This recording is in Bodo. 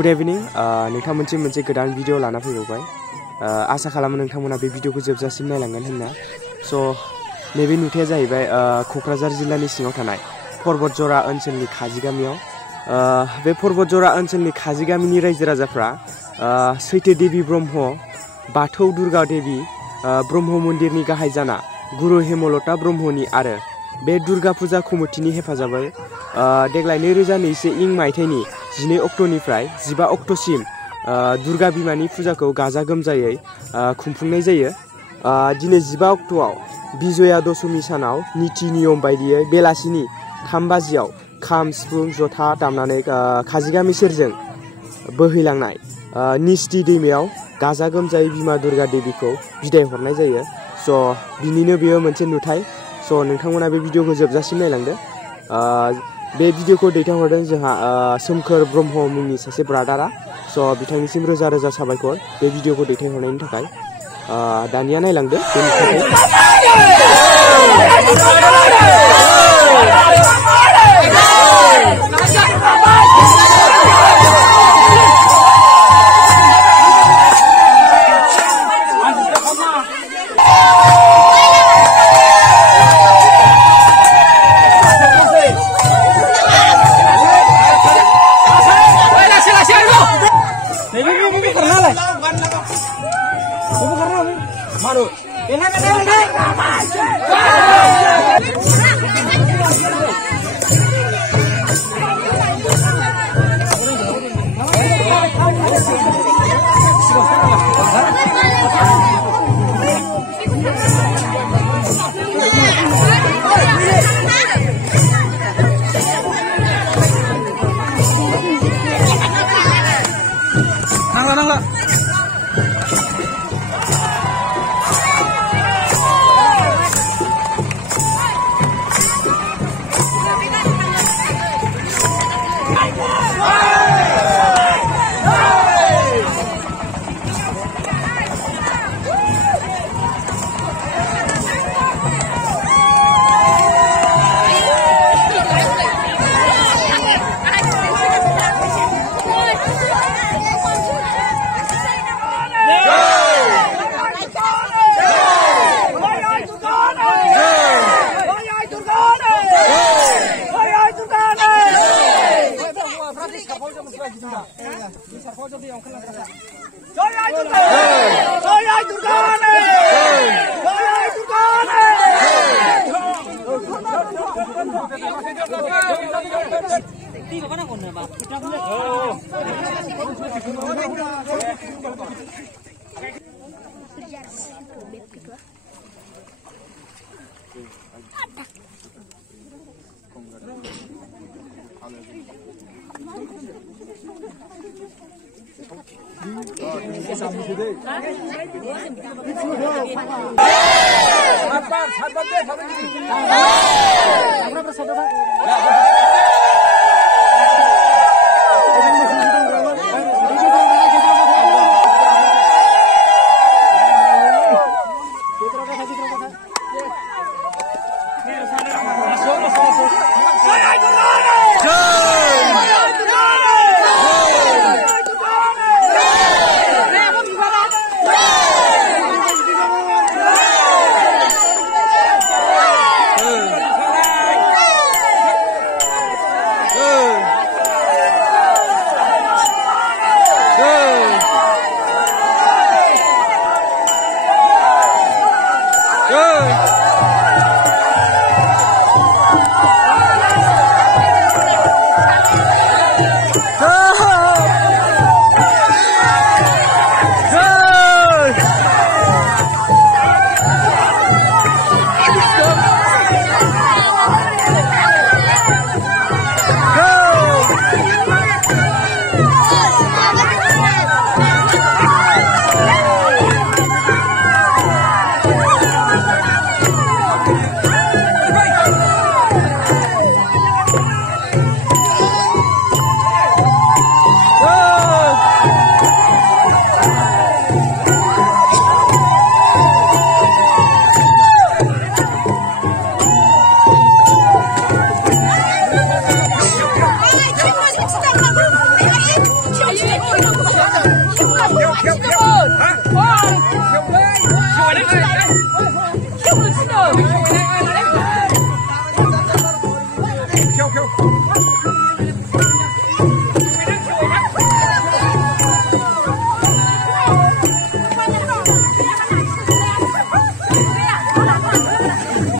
गुड इभिनिं नोंथांमोनसिम मोनसे गोदान भिडिअ लाना फैबावबाय आसा खालामो नोंथांमोना बे भिडिअखौ जोबजासिम नायलांगोन होनना स' नैबे नुथाया जाहैबाय क'क्राझार जिल्लानि सिङाव थानाय पर्बतजरा ओनसोलनि खाजि गामियाव बे पर्बतजरा ओनसोलनि खाजि गामिनि रायजो राजाफ्रा सैथो देबि ब्रह्म बाथौ दुर्गा देबि ब्रह्म मन्दिरनि गाहाय जाना गुरु हेमलता ब्रह्मनि आरो बे दुर्गा फुजा कमिटिनि हेफाजाबै देग्लाय 2021 इं मायथाइनि 12 अक्ट'निफ्राय 15 अक्ट'सिम दुर्गा बिमानि फुजाखौ गाजा गोमजायै खुंफुंनाय जायो। दिनै 15 अक्ट'आव बिजया दशमी सानाव नीति नियम बायदियै बेलासिनि 3 बाजियाव खाम सिफुं जथा दामनानै खाजिगामि सेरजों बोहैलांनाय निस्ति दैमायाव गाजा गोमजायै बिमा दुर्गा देवीखौ बिदाय हरनाय जायो। स' बिनिनो बेयो मोनसे नुथाय। स' नोंथांमोना बे भिडिअखौ जोबजासिम नायलांदो। बे भिडिअखौ दैथायहरदों जोंहा सोमखोर ब्रह्म मुंनि सासे ब्रादारा। स' बिथांनिसिम रोजा रोजा साबायखर बे भिडिअखौ दैथायहरनायनि थाखाय। दानिया नायलांदो बे नुथायखौ।